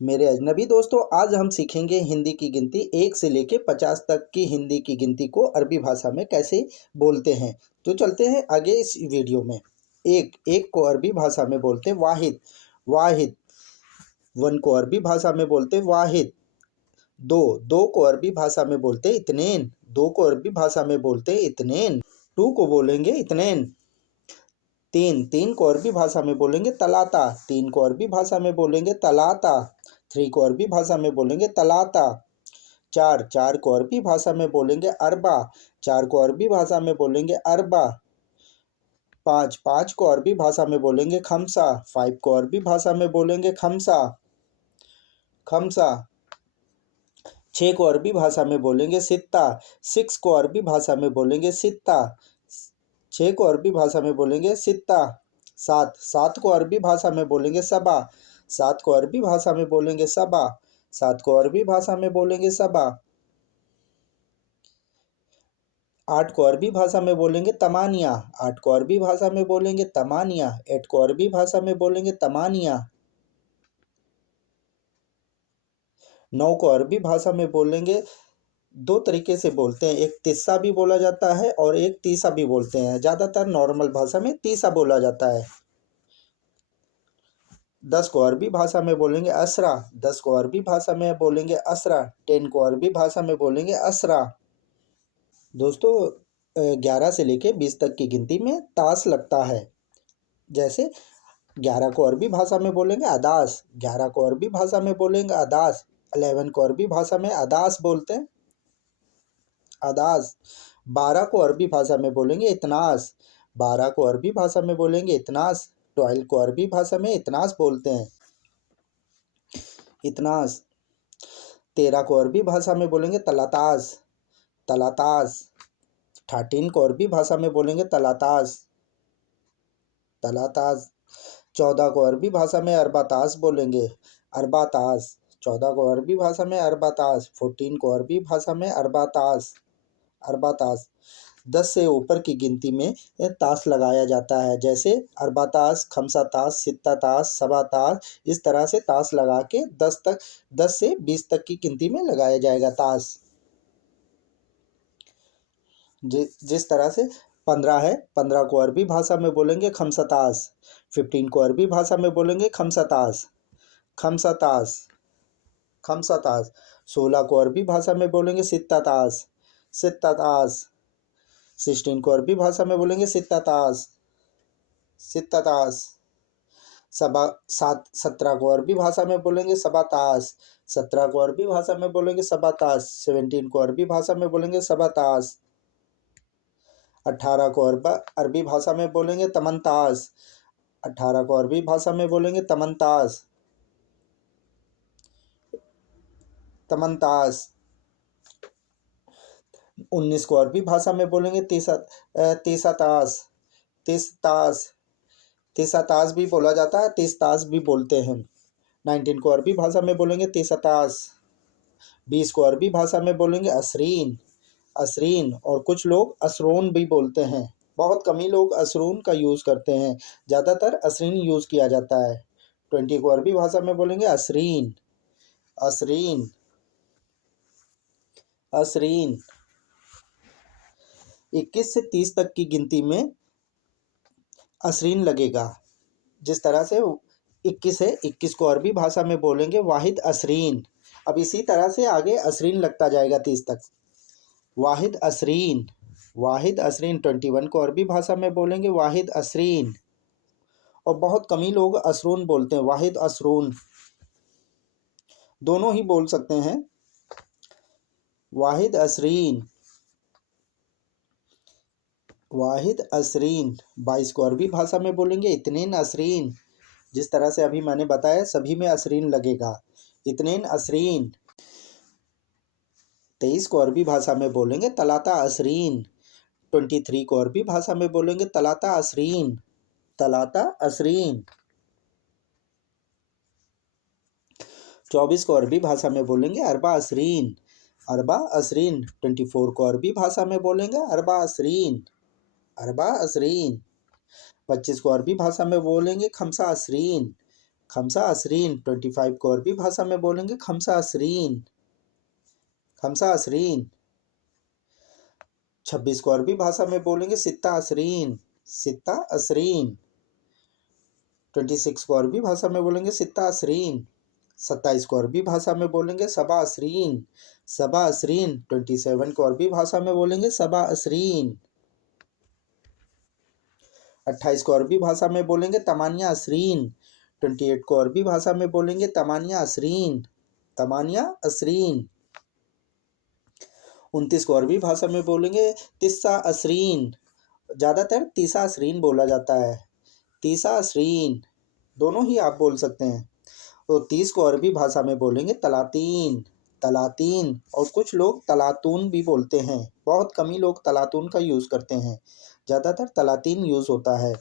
मेरे अजनबी दोस्तों, आज हम सीखेंगे हिंदी की गिनती 1 से लेके 50 तक की हिंदी की गिनती को अरबी भाषा में कैसे बोलते हैं। तो चलते हैं आगे इस वीडियो में। एक को अरबी भाषा में बोलते हैं वाहिद। वाहिद। वन को अरबी भाषा में बोलते हैं वाहिद। दो को अरबी भाषा में बोलते हैं इत्नेन। दो को अरबी भाषा में बोलते हैं इत्नेन। टू को बोलेंगे इत्नेन। तीन को अरबी भाषा में बोलेंगे तलाता। तीन को अरबी भाषा में बोलेंगे तलाता। थ्री को अरबी भाषा में बोलेंगे तलाता। चार को अरबी भाषा में बोलेंगे अरबा। चार को अरबी भाषा में बोलेंगे अरबा। पाँच को अरबी भाषा में बोलेंगे खमसा। 5 को अरबी भाषा में बोलेंगे खमसा। खमसा। 6 को अरबी भाषा में बोलेंगे सित्ता। 6 को अरबी भाषा में बोलेंगे सित्ता। 6 को अरबी भाषा में बोलेंगे सित्ता। सात को अरबी भाषा में बोलेंगे सबा। 7 को अरबी भाषा में बोलेंगे सबा। 7 को अरबी भाषा में बोलेंगे सबा। 8 को अरबी भाषा में बोलेंगे तमानिया। 8 को अरबी भाषा में बोलेंगे तमानिया। 8 को अरबी भाषा में बोलेंगे तमानिया। 9 को अरबी भाषा में बोलेंगे, दो तरीके से बोलते हैं, एक तिस्सा भी बोला जाता है और एक तीसा भी बोलते हैं। ज़्यादातर नॉर्मल भाषा में तीसा बोला जाता है। 10 को अरबी भाषा में बोलेंगे असरा। 10 को अरबी भाषा में बोलेंगे असरा। 10 को अरबी भाषा में बोलेंगे असरा। दोस्तों, 11 से लेके 20 तक की गिनती में तास लगता है। जैसे 11 को अरबी भाषा में बोलेंगे अदास। 11 को अरबी भाषा में बोलेंगे अदास। 11 को अरबी भाषा में अदास बोलते हैं, अदास। 12 को अरबी भाषा में बोलेंगे इतनास। 12 को अरबी भाषा में बोलेंगे इतनास। 12 को अरबी भाषा में इतनास बोलते हैं, इतनास। 13 को अरबी भाषा में बोलेंगे तलातास। तलातास। 13 को अरबी भाषा में बोलेंगे तलातास। तलातास। 14 को अरबी भाषा में अरबातास बोलेंगे, अरबातास। 14 को अरबी भाषा में अरबातास। 14 को अरबी भाषा में अरबातास, अरबातास। 10 से ऊपर की गिनती में तास लगाया जाता है, जैसे अरबातास, खमसातास, सित्तातास, सबातास। इस तरह से तास लगा के 10 से 20 तक की गिनती में लगाया जाएगा तास। जिस तरह से 15 है, 15 को अरबी भाषा में बोलेंगे खमसतास। 15 को अरबी भाषा में बोलेंगे खमसतास, खमसतास, खमसतास। 16 को अरबी भाषा में बोलेंगे सित्तातास, सित्तातास। 16 को अरबी भाषा में बोलेंगे सित्तातास, सित्तातास। 17 को अरबी भाषा में बोलेंगे सबातास। 17 को अरबी भाषा में बोलेंगे सबातास। 17 को अरबी भाषा में बोलेंगे सबातास। 18 को अरबी भाषा में बोलेंगे तमनतास। 18 को अरबी भाषा में बोलेंगे तमनतास, तमनतास। 19 को अरबी भाषा में बोलेंगे तीसातास, तीसतास। तीसातास भी बोला जाता है, तीसतास भी बोलते हैं। 19 को अरबी भाषा में बोलेंगे तीसातास। 20 को अरबी भाषा में बोलेंगे असरीन, असरीन। और कुछ लोग असरोन भी बोलते हैं। बहुत कम ही लोग असरून का यूज़ करते हैं, ज़्यादातर असरीन यूज़ किया जाता है। 20 को अरबी भाषा में बोलेंगे असरीन, असरीन, असरीन। 21 से 30 तक की गिनती में असरीन लगेगा। जिस तरह से 21 है, 21 को अरबी भाषा में बोलेंगे वाहिद असरीन। अब इसी तरह से आगे असरीन लगता जाएगा 30 तक। वाहिद असरीन, वाहिद असरीन। 21 को अरबी भाषा में बोलेंगे वाहिद असरीन। और बहुत कम ही लोग असरून बोलते हैं, वाहिद असरून। दोनों ही बोल सकते हैं, वाहिद असरीन, वाहिद असरीन। 22 को अरबी भाषा में बोलेंगे इत्नेन असरीन। जिस तरह से अभी मैंने बताया, सभी में असरीन लगेगा, इत्नेन असरीन। 23 को अरबी भाषा में बोलेंगे तलाता असरीन। 23 को अरबी भाषा में बोलेंगे तलाता असरीन, तलाता असरीन। 24 को अरबी भाषा में बोलेंगे अरबा असरीन, अरबा असरीन। 24 को अरबी भाषा में बोलेंगे अरबा असरीन, अरबा असरीन। 25 को अरबी भाषा में बोलेंगे खमसा असरीन। खमसा असरीन 25 को अरबी भाषा में बोलेंगे खमसा असरीन, खमसा असरीन। 26 को अरबी भाषा में बोलेंगे सित्ता असरीन, सित्ता असरीन। 26 को अरबी भाषा में बोलेंगे सित्ता असरीन। 27 को अरबी भाषा में बोलेंगे सबा असरीन, सबा असरीन। 27 को अरबी भाषा में बोलेंगे सबा असरीन। 28 को अरबी भाषा में बोलेंगे तमानिया असरीन। 28 को अरबी भाषा में बोलेंगे तमानिया असरीन, तमानिया असरीन। 29 को अरबी भाषा में बोलेंगे तिस्सा असरीन, ज़्यादातर तीसा असरीन बोला जाता है, तीसा असरीन, दोनों ही आप बोल सकते हैं। तो 30 को अरबी भाषा में बोलेंगे तलातीन, तलातीन। और कुछ लोग तलातून भी बोलते हैं, बहुत कम ही लोग तलातून का यूज़ करते हैं, ज़्यादातर तलातीन यूज़ होता है।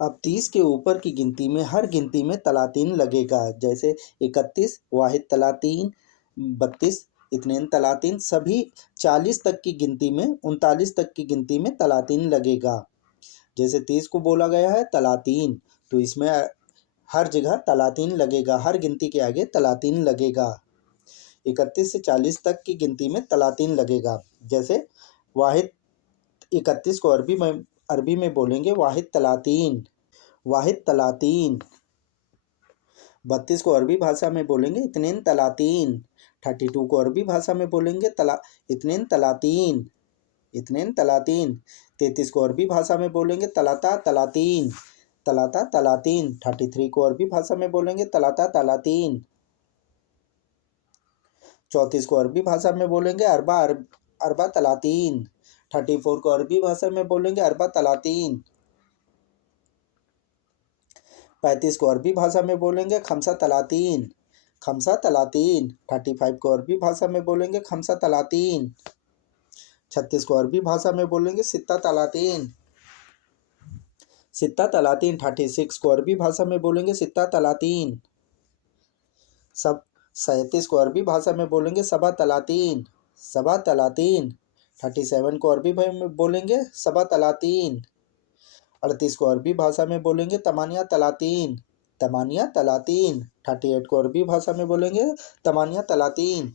अब 30 के ऊपर की गिनती में हर गिनती में तलातीन लगेगा, जैसे 31 वाहिद तलातीन, 32 इत्नेन तलातीन। सभी 40 तक की गिनती में 39 तक की गिनती में तलातीन लगेगा। जैसे 30 को बोला गया है तलातीन, तो इसमें हर जगह तलातीन लगेगा, हर गिनती के आगे तलातीन लगेगा। 31 से 40 तक की गिनती में तलातीन लगेगा। जैसे वाहिद 31 को अरबी में बोलेंगे वाहिद तलातीन, वाहिद तलातीन। 32 को अरबी भाषा में बोलेंगे इत्नेन तलातीन। 32 को अरबी भाषा में बोलेंगे इत्नेन तलातीन, इत्नेन तलातीन। 33 को अरबी भाषा में बोलेंगे तलाता तलातीन, तलाता तलातीन। 33 को अरबी भाषा में बोलेंगे तलाता तलातीन। 34 को अरबी भाषा में बोलेंगे अरबा तलातीन। 34 को अरबी भाषा में बोलेंगे अरबा तलातीन। 35 को अरबी भाषा में बोलेंगे खमसा तलातीन, खमसा तलातीन। 35 को अरबी भाषा में बोलेंगे खमसा तलातीन। 36 को अरबी भाषा में बोलेंगे सित्ता तलातीन, सित्ता तलातीन। 36 को अरबी भाषा में बोलेंगे सित्ता तलातीन। 37 को अरबी भाषा में बोलेंगे सबा तलातीन, सबा तलातीन। 37 को अरबी में बोलेंगे सबा तलातीन। 38 को अरबी भाषा में बोलेंगे तमानिया तलातीन, तमानिया तलातीन। 38 को अरबी भाषा में बोलेंगे तमानिया तलातीन।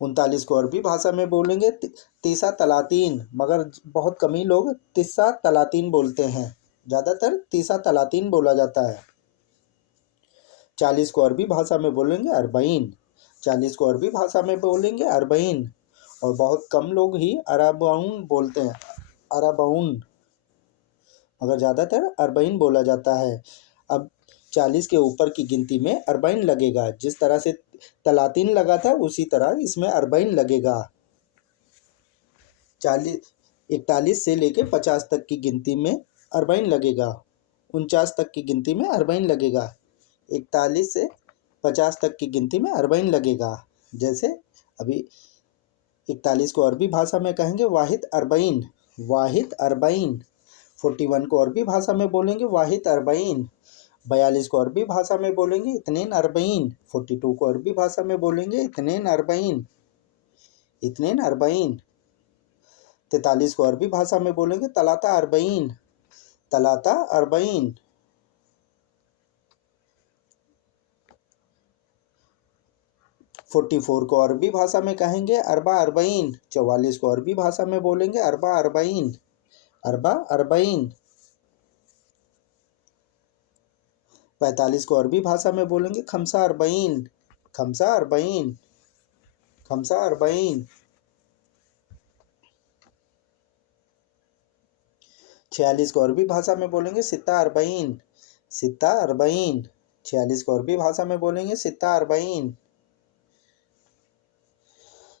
39 को अरबी भाषा में बोलेंगे तीसा तलातीन, मगर बहुत कम ही लोग तिस्सा तलातीन बोलते हैं, ज़्यादातर तीसा तलातीन बोला जाता है। 40 को अरबी भाषा में बोलेंगे अरबईन, 40 को अरबी भाषा में बोलेंगे अरबईन। और बहुत कम लोग ही अरबाउन बोलते हैं, अरबाउन, मगर ज़्यादातर अरबईन बोला जाता है। अब 40 के ऊपर की गिनती में अरबईन लगेगा, जिस तरह से तलातीन लगा था उसी तरह इसमें अरबईन लगेगा। 41 से लेके 50 तक की गिनती में अरबईन लगेगा, 49 तक की गिनती में अरबईन लगेगा, 41 से 50 तक की गिनती में अरबईन लगेगा। जैसे अभी 41 को अरबी भाषा में कहेंगे वाहिद अरबईन, वाहिद अरबईन। 41 को अरबी भाषा में बोलेंगे वाहिद अरबईन। 42 को अरबी भाषा में बोलेंगे इत्नेन अरबईन। 42 को अरबी भाषा में बोलेंगे इत्नेन अरबईन, इत्नेन अरबईन। 43 को अरबी भाषा में बोलेंगे तलाता अरबईन, तलाता अरबईन। 44 को अरबी भाषा में कहेंगे अरबा अरबईन। 44 को अरबी भाषा में बोलेंगे अरबा अरबईन, अरबा अरबईन। 45 को अरबी भाषा में बोलेंगे खमसा अरबईन, खमसा अरबईन, खमसा अरबईन। 46 को अरबी भाषा में बोलेंगे सित्ता अरबईन, सित्ता अरबईन। 46 को अरबी भाषा में बोलेंगे सित्ता अरबईन।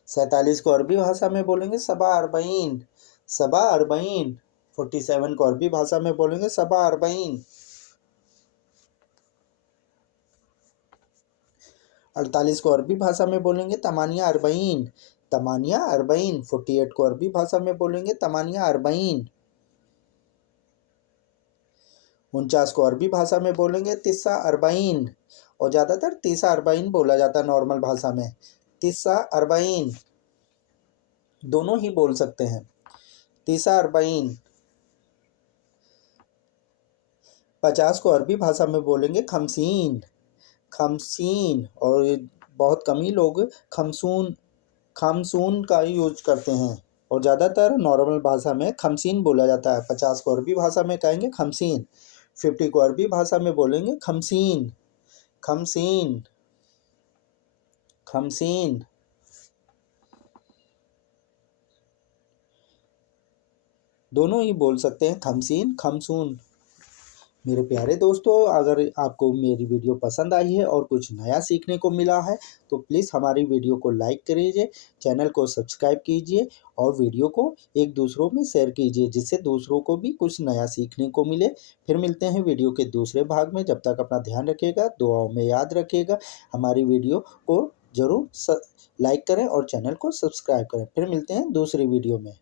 47 को अरबी भाषा में बोलेंगे सबा अरबईन, सबा अरबईन। 47 को अरबी भाषा में बोलेंगे सबा अरबईन। 48 को अरबी भाषा में बोलेंगे तमानिया अरबईन, तमानिया अरबईन। 48 को अरबी भाषा में बोलेंगे तमानिया अरबईन। 49 को अरबी भाषा में बोलेंगे तिस्सा अरबईन, और ज़्यादातर तीसा अरबईन बोला जाता है नॉर्मल भाषा में, तिस्सा अरबईन, दोनों ही बोल सकते हैं, तीसा अरबईन। 50 को अरबी भाषा में बोलेंगे खमसीन, खमसीन। और ये बहुत कम ही लोग खमसून, खमसून का यूज करते हैं और ज़्यादातर नॉर्मल भाषा में खमसीन बोला जाता है। 50 को अरबी भाषा में कहेंगे खमसीन, 50 को अरबी भाषा में बोलेंगे खमसीन, खमसीन, खमसीन। दोनों ही बोल सकते हैं, खमसीन, खमसून। मेरे प्यारे दोस्तों, अगर आपको मेरी वीडियो पसंद आई है और कुछ नया सीखने को मिला है तो प्लीज़ हमारी वीडियो को लाइक करिए, चैनल को सब्सक्राइब कीजिए और वीडियो को एक दूसरों में शेयर कीजिए, जिससे दूसरों को भी कुछ नया सीखने को मिले। फिर मिलते हैं वीडियो के दूसरे भाग में। जब तक अपना ध्यान रखिएगा, दुआओं में याद रखिएगा। हमारी वीडियो को ज़रूर लाइक करें और चैनल को सब्सक्राइब करें। फिर मिलते हैं दूसरी वीडियो में।